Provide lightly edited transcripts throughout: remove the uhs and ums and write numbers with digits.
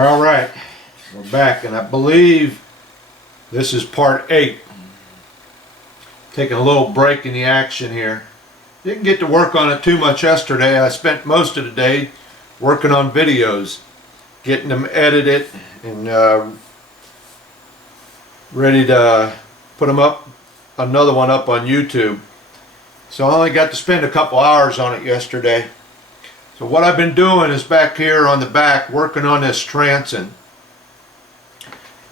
All right, we're back, and I believe this is part 8. Taking a little break in the action here. Didn't get to work on it too much yesterday. I spent most of the day working on videos, getting them edited and ready to put them up, another one up on YouTube. So I only got to spend a couple hours on it yesterday. So what I've been doing is back here on the back working on this transom.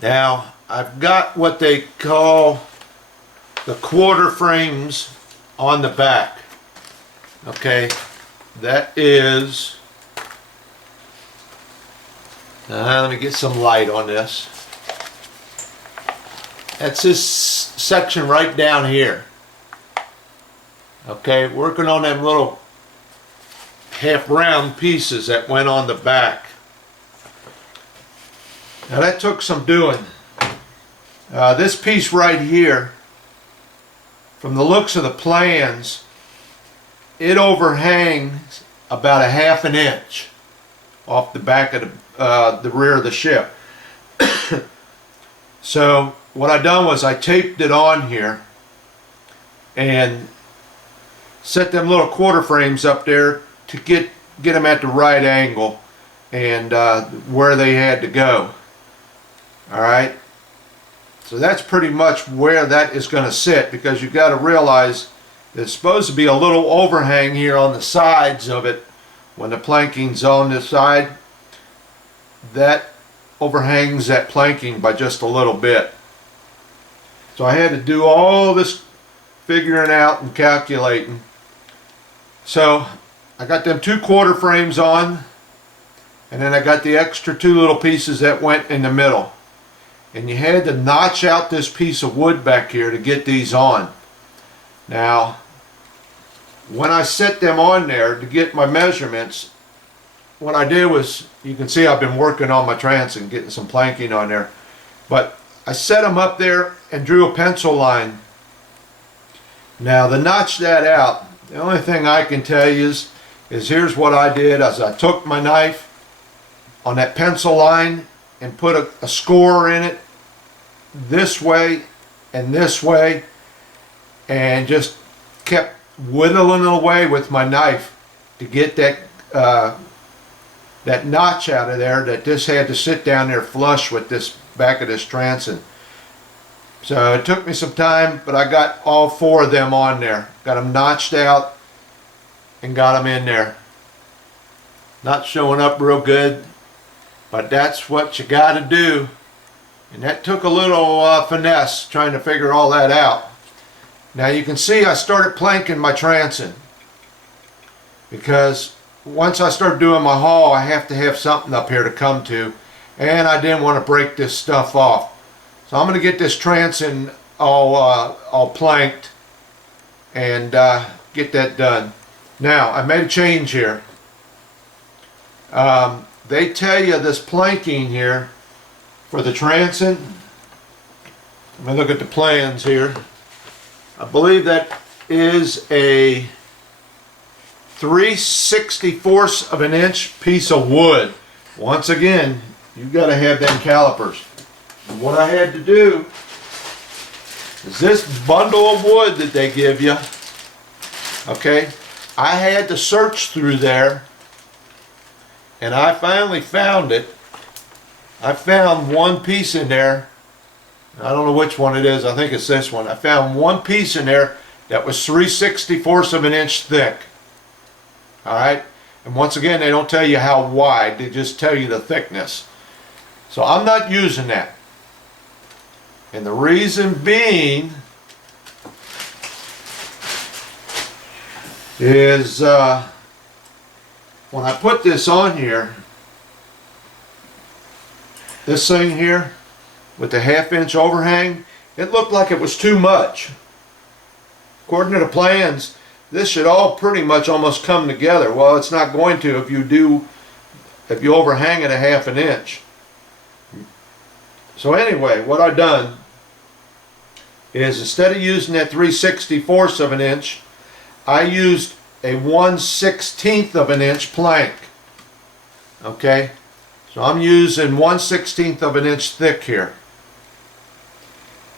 Now I've got what they call the quarter frames on the back. Okay, that is, let me get some light on this. That's this section right down here. Okay, working on them little half round pieces that went on the back. Now that took some doing. This piece right here, from the looks of the plans, it overhangs about a half an inch off the back of the rear of the ship. So what I done was I taped it on here and set them little quarter frames up there to get them at the right angle and where they had to go. Alright, so that's pretty much where that is going to sit, because you've got to realize there's supposed to be a little overhang here on the sides of it. When the planking's on this side, that overhangs that planking by just a little bit. So I had to do all this figuring out and calculating. So I got them 2 quarter frames on, and then I got the extra 2 little pieces that went in the middle. And you had to notch out this piece of wood back here to get these on. Now, when I set them on there to get my measurements, what I did was, you can see I've been working on my transom, getting some planking on there. But I set them up there and drew a pencil line. Now, to notch that out, the only thing I can tell you is here's what I did. As I took my knife on that pencil line and put a score in it this way and this way, and just kept whittling away with my knife to get that that notch out of there, that this had to sit down there flush with this back of this transom. So it took me some time, but I got all 4 of them on there. Got them notched out and got them in there. Not showing up real good, but that's what you got to do. And that took a little finesse trying to figure all that out. Now you can see I started planking my transom, because once I start doing my haul, I have to have something up here to come to, and I didn't want to break this stuff off. So I'm going to get this transom all planked and get that done. Now I made a change here. They tell you this planking here for the transom, let me look at the plans here. I believe that is a 3/64 of an inch piece of wood. Once again, you've got to have them calipers. And what I had to do is this bundle of wood that they give you, okay, I had to search through there, and I finally found it. I found one piece in there. I don't know which one it is. I think it's this one. I found one piece in there that was 3/64 of an inch thick. Alright? And once again, they don't tell you how wide. They just tell you the thickness. So I'm not using that. And the reason being is when I put this on here, this thing here with the 1/2 inch overhang, it looked like it was too much. According to the plans, this should all pretty much almost come together. Well, it's not going to if you overhang it a 1/2 inch. So anyway, what I done is, instead of using that 3/64 of an inch, I used a 1/16 of an inch plank. Okay, so So I'm using 1/16 of an inch thick here.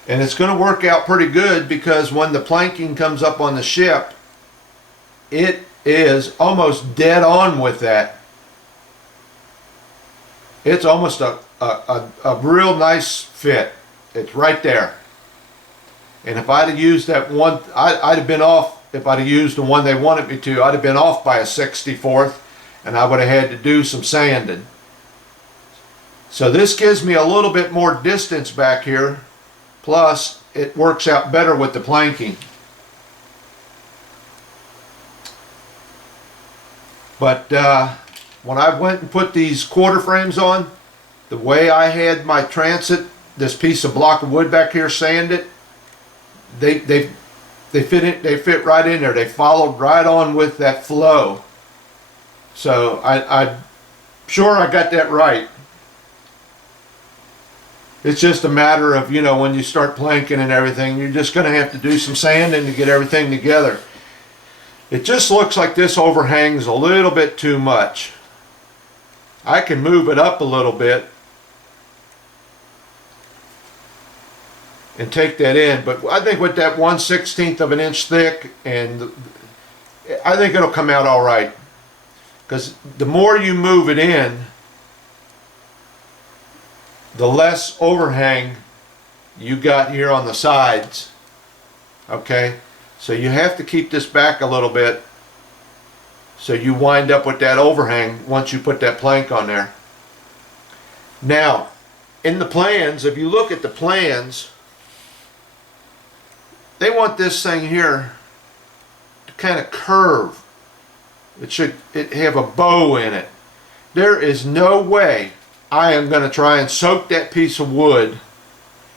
And it's going to work out pretty good because when the planking comes up on the ship, it is almost dead on with that. It's almost a real nice fit. It's right there. And if I'd have used that one, I'd have been off. If I'd have used the one they wanted me to, I'd have been off by a 64th, and I would have had to do some sanding. So this gives me a little bit more distance back here, plus it works out better with the planking. But when I went and put these quarter frames on, the way I had my transit, this piece of block of wood back here sanded, they fit right in there. They followed right on with that flow. So I'm sure I got that right. It's just a matter of, you know, when you start planking and everything, you're just going to have to do some sanding to get everything together. It just looks like this overhangs a little bit too much. I can move it up a little bit and take that in, but I think with that 1/16 of an inch thick, and I think it'll come out all right, because the more you move it in, the less overhang you got here on the sides. Okay, so you have to keep this back a little bit so you wind up with that overhang once you put that plank on there. Now, in the plans, if you look at the plans, they want this thing here to kind of curve. It should have a bow in it. There is no way I am going to try and soak that piece of wood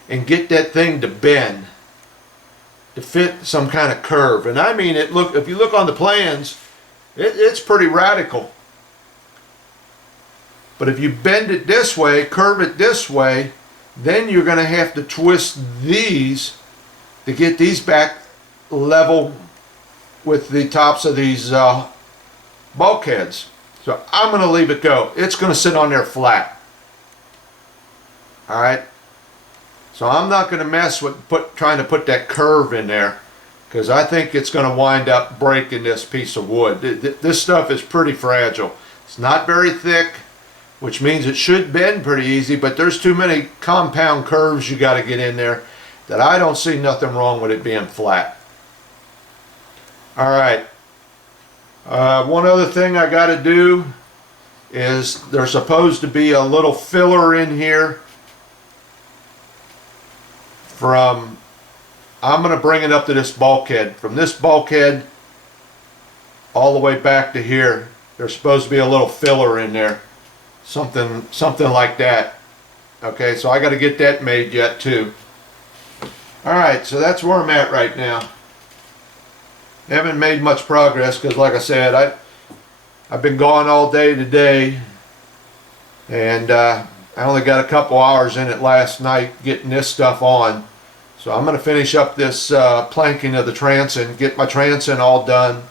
and get that thing to bend to fit some kind of curve. And I mean, if you look on the plans, it's pretty radical. But if you bend it this way, curve it this way, then you're going to have to twist these to get these back level with the tops of these bulkheads. So I'm going to leave it go. It's going to sit on there flat. Alright, so I'm not going to mess with trying to put that curve in there, because I think it's going to wind up breaking this piece of wood. This stuff is pretty fragile. It's not very thick, which means it should bend pretty easy, but there's too many compound curves you got to get in there that I don't see nothing wrong with it being flat. Alright, one other thing I got to do is there's supposed to be a little filler in here from, I'm going to bring it up to this bulkhead. From this bulkhead all the way back to here, there's supposed to be a little filler in there. Something like that. Okay, so I got to get that made yet too. Alright, so that's where I'm at right now. Haven't made much progress because, like I said, I've been gone all day today, and I only got a couple hours in it last night getting this stuff on. So I'm going to finish up this planking of the transom, get my transom all done,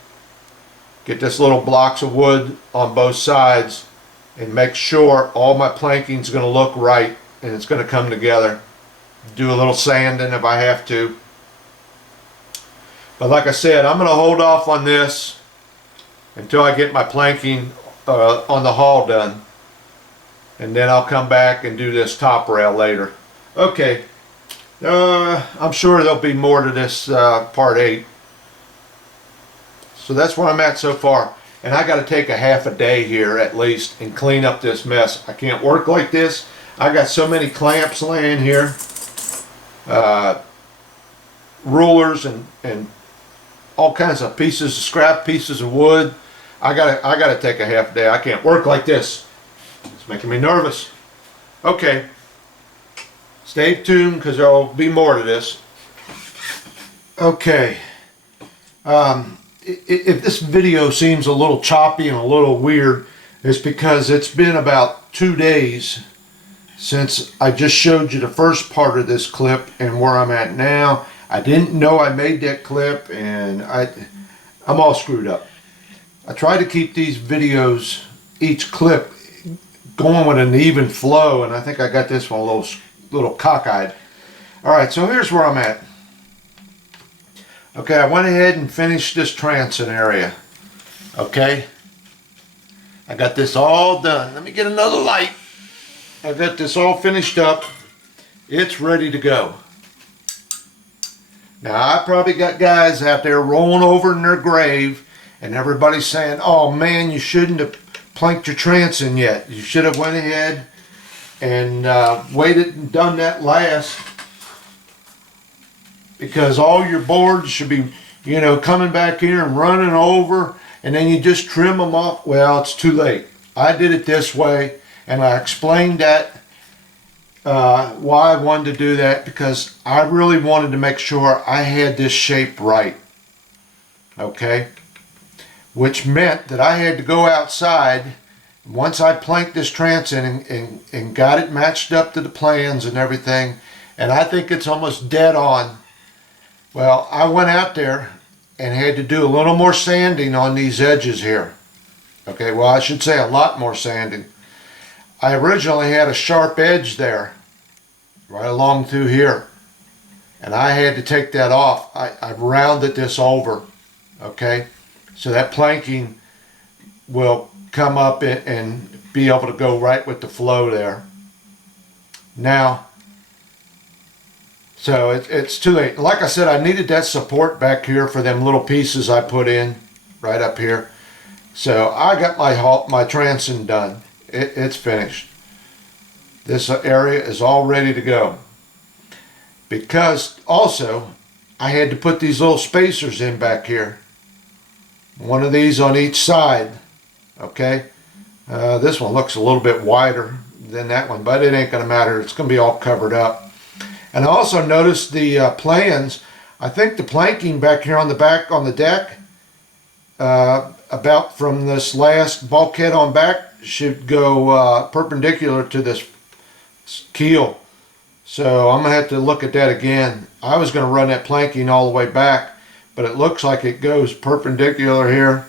get this little blocks of wood on both sides, and make sure all my planking is going to look right and it's going to come together. Do a little sanding if I have to. But like I said, I'm going to hold off on this until I get my planking on the hull done. And then I'll come back and do this top rail later. Okay. I'm sure there'll be more to this part 8. So that's where I'm at so far. And I got to take a half a day here at least and clean up this mess. I can't work like this. I got so many clamps laying here. Rulers and all kinds of pieces of scrap, pieces of wood. I gotta take a half day. I can't work like this. It's making me nervous. Okay, stay tuned because there'll be more to this. Okay, if this video seems a little choppy and a little weird, it's because it's been about 2 days since I just showed you the first part of this clip and where I'm at now. I didn't know I made that clip, and I'm all screwed up. I try to keep these videos, each clip, going with an even flow, and I think I got this one a little cockeyed. All right, so here's where I'm at. Okay, I went ahead and finished this transom area. Okay, I got this all done. Let me get another light. I got this all finished up. It's ready to go. Now, I probably got guys out there rolling over in their grave, and everybody's saying, oh man, you shouldn't have planked your transom yet. You should have went ahead and waited and done that last, because all your boards should be, you know, coming back here and running over, and then you just trim them off. Well, it's too late. I did it this way, and I explained that why I wanted to do that, because I really wanted to make sure I had this shape right. Okay, which meant that I had to go outside once I planked this transom and got it matched up to the plans and everything, and I think it's almost dead on. Well, I went out there and had to do a little more sanding on these edges here. Okay, well, I should say a lot more sanding. I originally had a sharp edge there, right along through here, and I had to take that off. I rounded this over, okay, so that planking will come up and be able to go right with the flow there. Now, so it's too late. Like I said, I needed that support back here for them little pieces I put in right up here. So I got my transom done. It's finished. This area is all ready to go. Because also, I had to put these little spacers in back here. One of these on each side. Okay. This one looks a little bit wider than that one, but it ain't going to matter. It's going to be all covered up. And I also noticed the plans. I think the planking back here on the back on the deck, about from this last bulkhead on back, should go perpendicular to this keel. So I'm going to have to look at that again. I was going to run that planking all the way back, but it looks like it goes perpendicular here.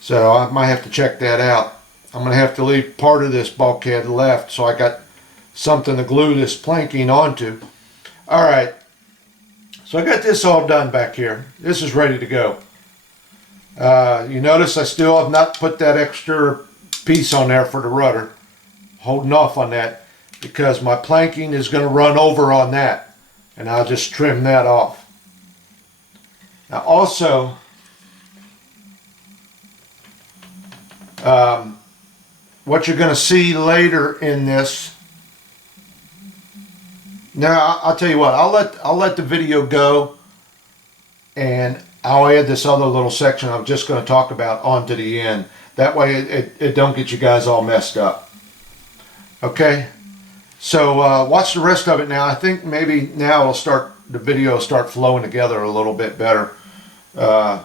So I might have to check that out. I'm going to have to leave part of this bulkhead left, so I got something to glue this planking onto. Alright, so I got this all done back here. This is ready to go. You notice I still have not put that extra piece on there for the rudder. Holding off on that because my planking is going to run over on that, and I'll just trim that off. Now also, what you're going to see later in this. Now I'll tell you what. I'll let the video go, and I'll add this other little section I'm just going to talk about onto the end. That way it don't get you guys all messed up. Okay. So watch the rest of it now. I think maybe now the video will start flowing together a little bit better. But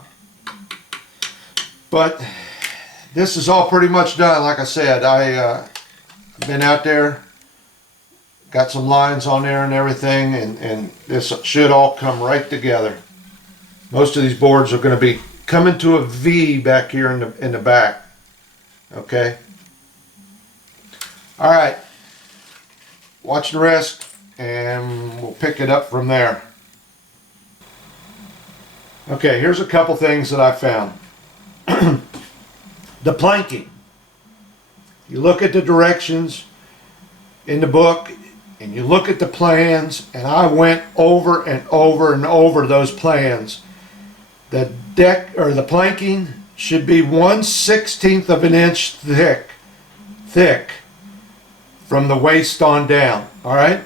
this is all pretty much done. Like I said, I've been out there, got some lines on there and everything, and this should all come right together. Most of these boards are going to be coming to a V back here in the back. Okay. All right. Watch the rest, and we'll pick it up from there. Okay, here's a couple things that I found. The planking. You look at the directions in the book, and you look at the plans, and I went over and over and over those plans. The deck, or the planking, should be 1/16 of an inch thick from the waist on down. All right.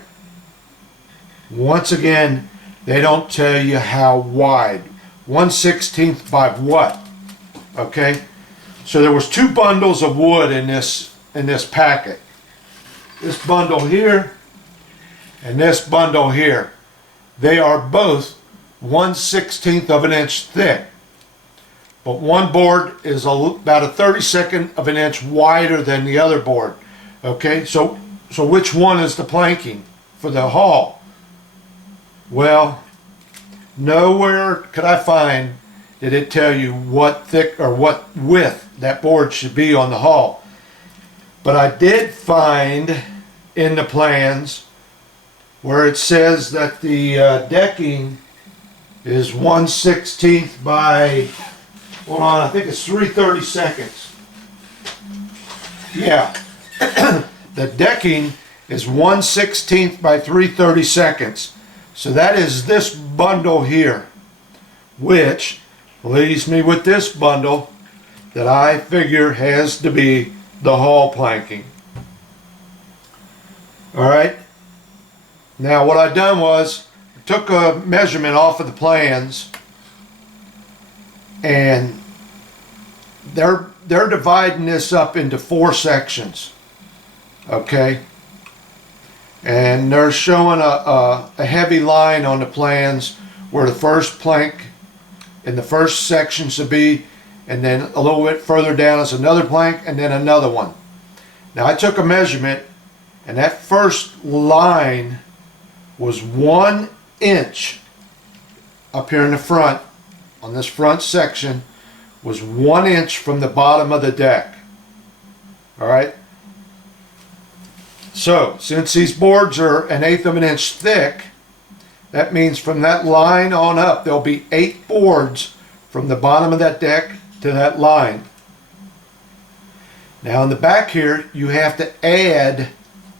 Once again, they don't tell you how wide. 1/16 by what? Okay. So there was 2 bundles of wood in this packet. This bundle here and this bundle here. They are both 1/16 of an inch thick. But one board is about a 32nd of an inch wider than the other board. Okay, so which one is the planking for the hull? Well, nowhere could I find did it tell you what thick or what width that board should be on the hull. But I did find in the plans where it says that the decking is 1/16 by, hold on, I think it's 3/32. Yeah, the decking is 1/16 by 3/32. So that is this bundle here, which leaves me with this bundle that I figure has to be the hall planking. Alright, now what I done was I took a measurement off of the plans, and they're dividing this up into 4 sections. Okay, and they're showing a heavy line on the plans where the first plank in the first section should be, and then a little bit further down is another plank, and then another one. Now I took a measurement, and that first line was 1 inch up here in the front, on this front section, was 1 inch from the bottom of the deck. Alright, so since these boards are 1/8 of an inch thick, that means from that line on up there'll be 8 boards from the bottom of that deck to that line. Now in the back here you have to add,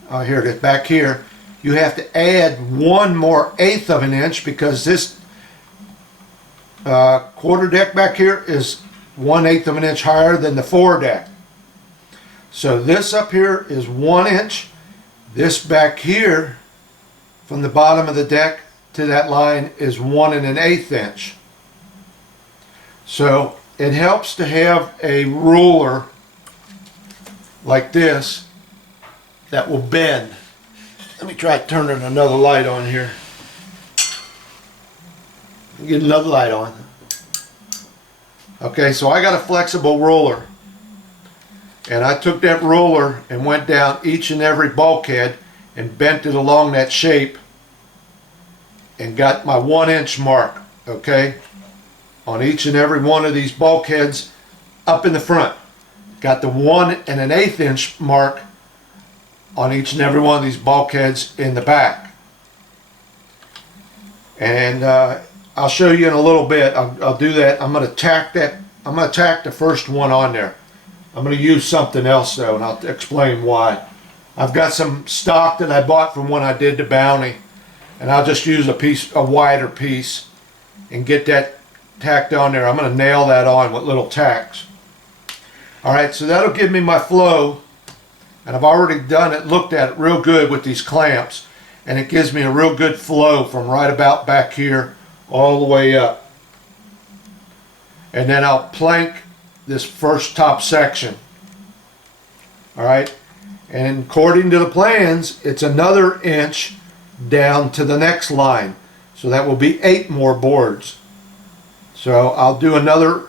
oh here it is, back here you have to add 1 more 1/8 of an inch, because this quarter deck back here is 1/8 of an inch higher than the fore deck. So this up here is 1 inch. This back here from the bottom of the deck to that line is 1 1/8 inch. So it helps to have a ruler like this that will bend. Let me try turning another light on here. Get another light on. Okay, so I got a flexible ruler, and I took that ruler and went down each and every bulkhead and bent it along that shape and got my 1 inch mark, okay, on each and every one of these bulkheads up in the front. Got the 1 1/8 inch mark on each and every one of these bulkheads in the back. And I'll show you in a little bit. I'll do that. I'm going to tack that. I'm going to tack the first one on there. I'm going to use something else though, and I'll explain why. I've got some stock that I bought from when I did the bounty, and I'll just use a wider piece and get that tacked on there. I'm going to nail that on with little tacks. Alright, so that'll give me my flow, and I've already done it, looked at it real good with these clamps, and it gives me a real good flow from right about back here all the way up. And then I'll plank this first top section. Alright, and according to the plans it's another inch down to the next line, so that will be 8 more boards. So I'll do another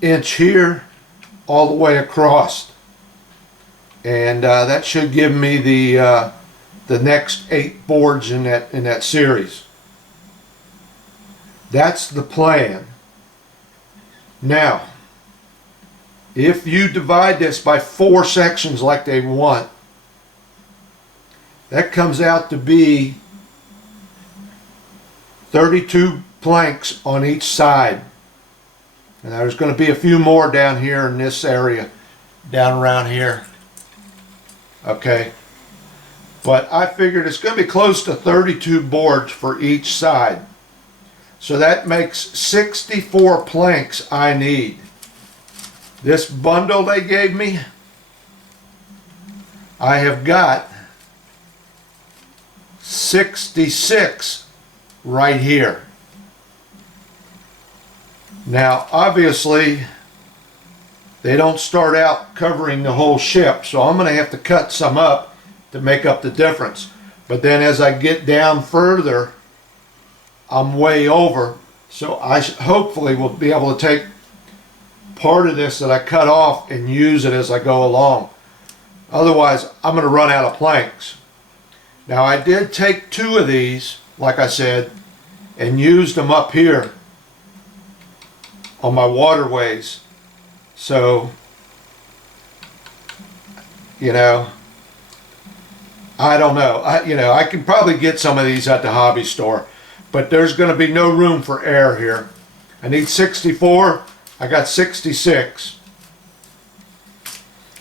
inch here all the way across, and that should give me the next 8 boards in that series. That's the plan. Now if you divide this by 4 sections like they want, that comes out to be 32 planks on each side. And there's going to be a few more down here in this area, down around here. Okay, but I figured it's going to be close to 32 boards for each side. So that makes 64 planks I need. This bundle they gave me, I have got 66 right here. Now obviously they don't start out covering the whole ship, so I'm going to have to cut some up to make up the difference. But then as I get down further, I'm way over, so I hopefully will be able to take part of this that I cut off and use it as I go along. Otherwise I'm going to run out of planks. Now I did take 2 of these, like I said, and used them up here on my waterways. So you know, I don't know. I can probably get some of these at the hobby store, but there's going to be no room for air here. I need 64. I got 66.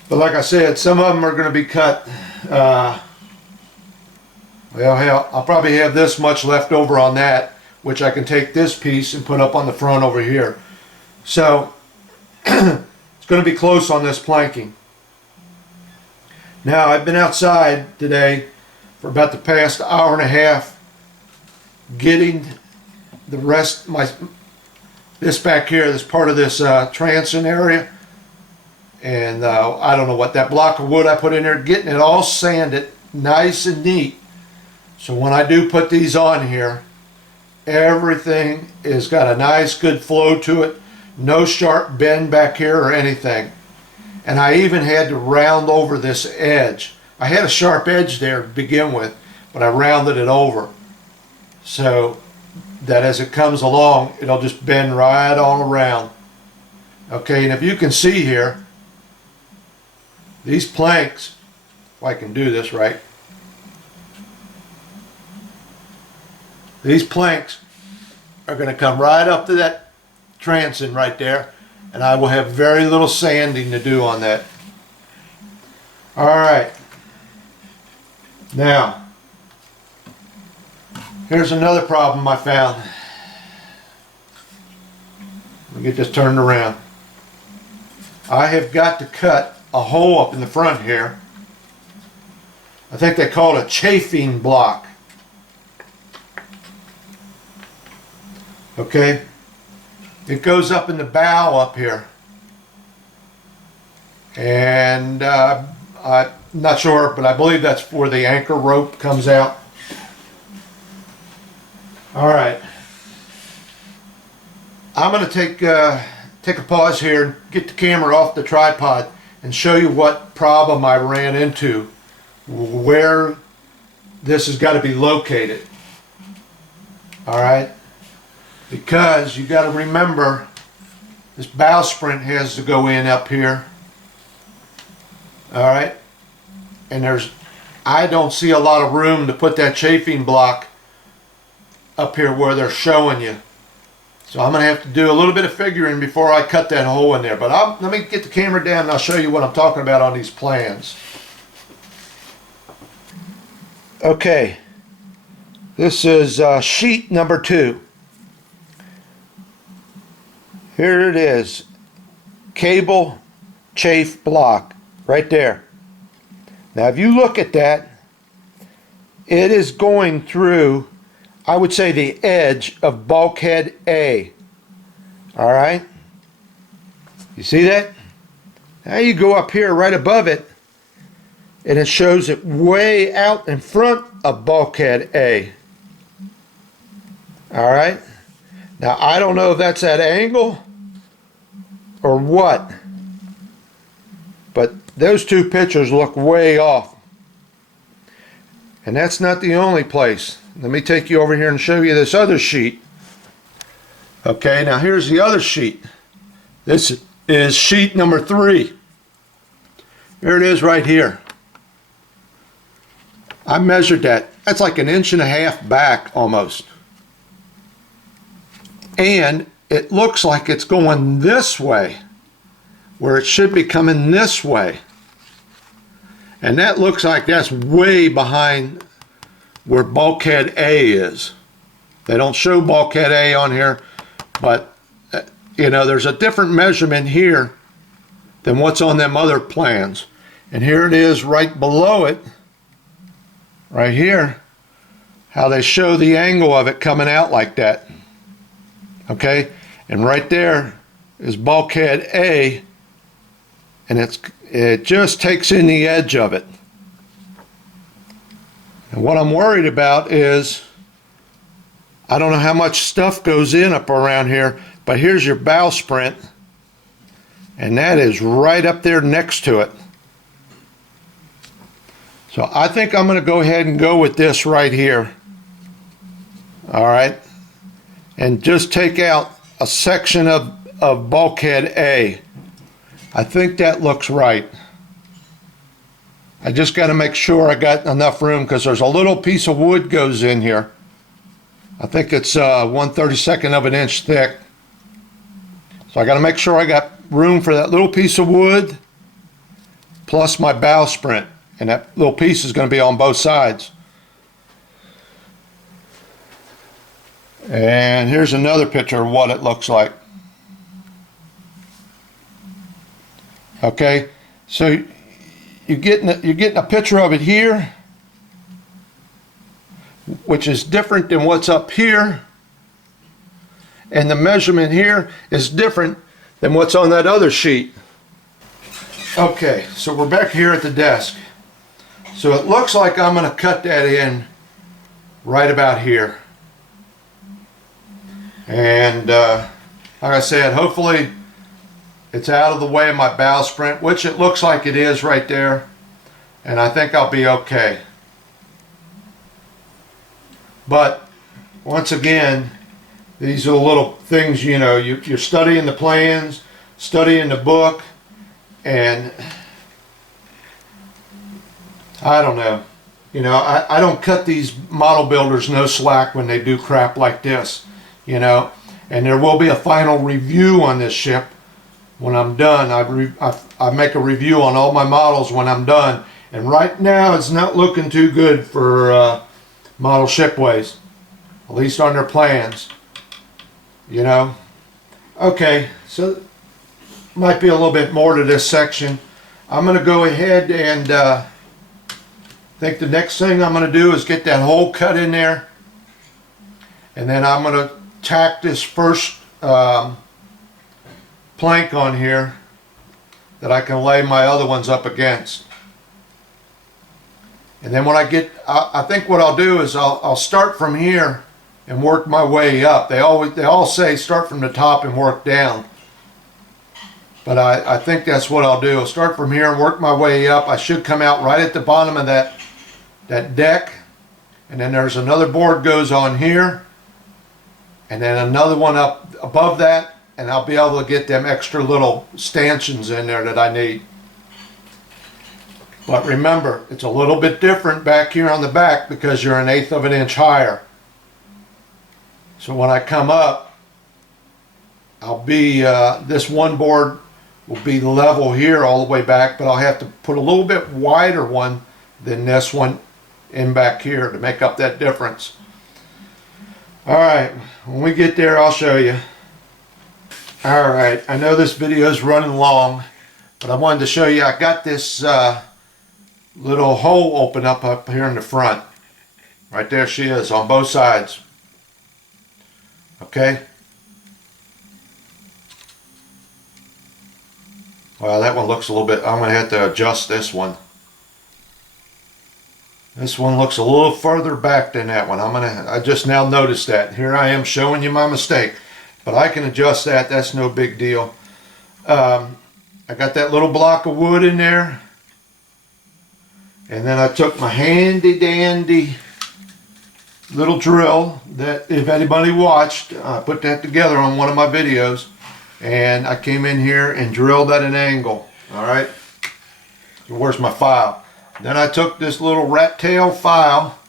But like I said, some of them are going to be cut. Well, hell, I'll probably have this much left over on that, which I can take this piece and put up on the front over here. So it's going to be close on this planking. Now, I've been outside today for about the past hour and a half getting the rest, this back here, this part of this transom area, and I don't know what that block of wood I put in there, getting it all sanded nice and neat. So when I do put these on here, everything has got a nice good flow to it, no sharp bend back here or anything. And I even had to round over this edge. I had a sharp edge there to begin with, but I rounded it over so that as it comes along, it'll just bend right all around. Okay, and if you can see here, these planks, if I can do this right, these planks are going to come right up to that transom right there, and I will have very little sanding to do on that. Alright, now here's another problem I found. Let me get this turned around. I have got to cut a hole up in the front here. I think they call it a chafing block. Okay, it goes up in the bow up here, and I'm not sure, but I believe that's where the anchor rope comes out. All right, I'm going to take a pause here and get the camera off the tripod and show you what problem I ran into, where this has got to be located. All right. Because you got to remember, this bowsprit has to go in up here. All right, and I don't see a lot of room to put that chafing block up here where they're showing you. So I'm going to have to do a little bit of figuring before I cut that hole in there. But let me get the camera down and I'll show you what I'm talking about on these plans. Okay, this is sheet number 2. Here it is, cable chafe block, right there. Now if you look at that, it is going through, I would say, the edge of bulkhead A. All right? You see that? Now you go up here right above it, and it shows it way out in front of bulkhead A. All right? Now I don't know if that's at angle or what, but those two pictures look way off, and that's not the only place. Let me take you over here and show you this other sheet. Okay, now here's the other sheet. This is sheet number 3. Here it is right here. I measured that. That's like 1.5 inches back almost, and it looks like it's going this way, where it should be coming this way. And that looks like that's way behind where bulkhead A is. They don't show bulkhead A on here, but you know, there's a different measurement here than what's on them other plans. And here it is right below it, right here, how they show the angle of it coming out like that. Okay, and right there is bulkhead A, and it just takes in the edge of it. And what I'm worried about is, I don't know how much stuff goes in up around here, but here's your bowsprit, and that is right up there next to it. So I think I'm going to go ahead and go with this right here. All right, and just take out a section of bulkhead A. I think that looks right. I just got to make sure I got enough room because there's a little piece of wood goes in here. I think it's 1/32 of an inch thick. So I got to make sure I got room for that little piece of wood plus my bowsprit. And that little piece is going to be on both sides. And here's another picture of what it looks like. Okay, so you're getting a picture of it here, which is different than what's up here, and the measurement here is different than what's on that other sheet. Okay, so we're back here at the desk. So it looks like I'm going to cut that in right about here. And like I said, hopefully it's out of the way of my bowsprit, which it looks like it is right there. And I think I'll be okay. But once again, these are little things, you know, you're studying the plans, studying the book, and I don't know. You know, I don't cut these model builders no slack when they do crap like this, you know. And there will be a final review on this ship when I'm done. I make a review on all my models when I'm done. And right now it's not looking too good for model shipways, at least on their plans, you know. Okay, so might be a little bit more to this section. I'm going to go ahead and I think the next thing I'm going to do is get that hole cut in there, and then I'm going to tack this first plank on here that I can lay my other ones up against. And then when I get, I think what I'll do is I'll start from here and work my way up. They all say start from the top and work down. But I think that's what I'll do. I'll start from here and work my way up. I should come out right at the bottom of that deck. And then there's another board goes on here. And then another one up above that. And I'll be able to get them extra little stanchions in there that I need. But remember, it's a little bit different back here on the back because you're 1/8 of an inch higher. So when I come up, I'll be, this one board will be level here all the way back, but I'll have to put a little bit wider one than this one in back here to make up that difference. Alright, when we get there I'll show you. Alright, I know this video is running long, but I wanted to show you I got this little hole open up here in the front. Right there she is on both sides. Okay. Well, that one looks a little bit, I'm going to have to adjust this one. This one looks a little further back than that one. I just now noticed that. Here I am showing you my mistake. But I can adjust that, that's no big deal. I got that little block of wood in there. And then I took my handy dandy little drill that, if anybody watched, I put that together on one of my videos. And I came in here and drilled at an angle. Alright. So where's my file? Then I took this little rat tail file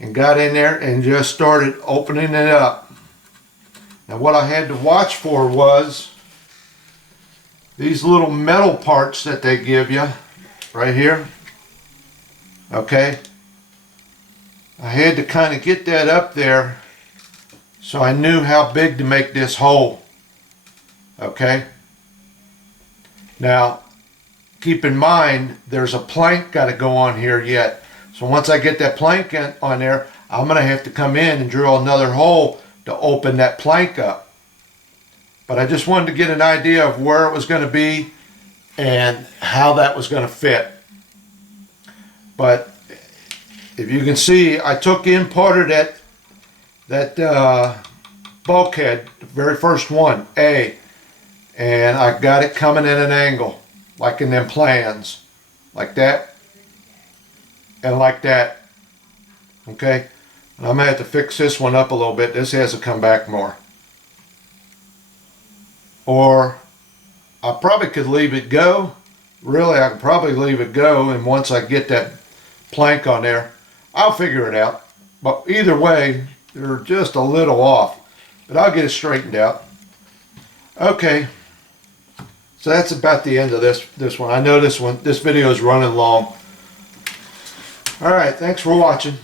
and got in there and just started opening it up. Now what I had to watch for was these little metal parts that they give you right here. Okay. I had to kind of get that up there so I knew how big to make this hole. Okay. Now keep in mind there's a plank got to go on here yet. So once I get that plank on there, I'm going to have to come in and drill another hole to open that plank up. But I just wanted to get an idea of where it was going to be and how that was going to fit. But if you can see, I took in part of that bulkhead, the very first one, A, and I got it coming at an angle, like in them plans, like that, and like that. Okay, and I'm gonna have to fix this one up a little bit. This has to come back more, or I probably could leave it go really I can probably leave it go, and once I get that plank on there, I'll figure it out. But either way, they're just a little off, but I'll get it straightened out. Okay, so that's about the end of this one. I know this video is running long. All right, thanks for watching.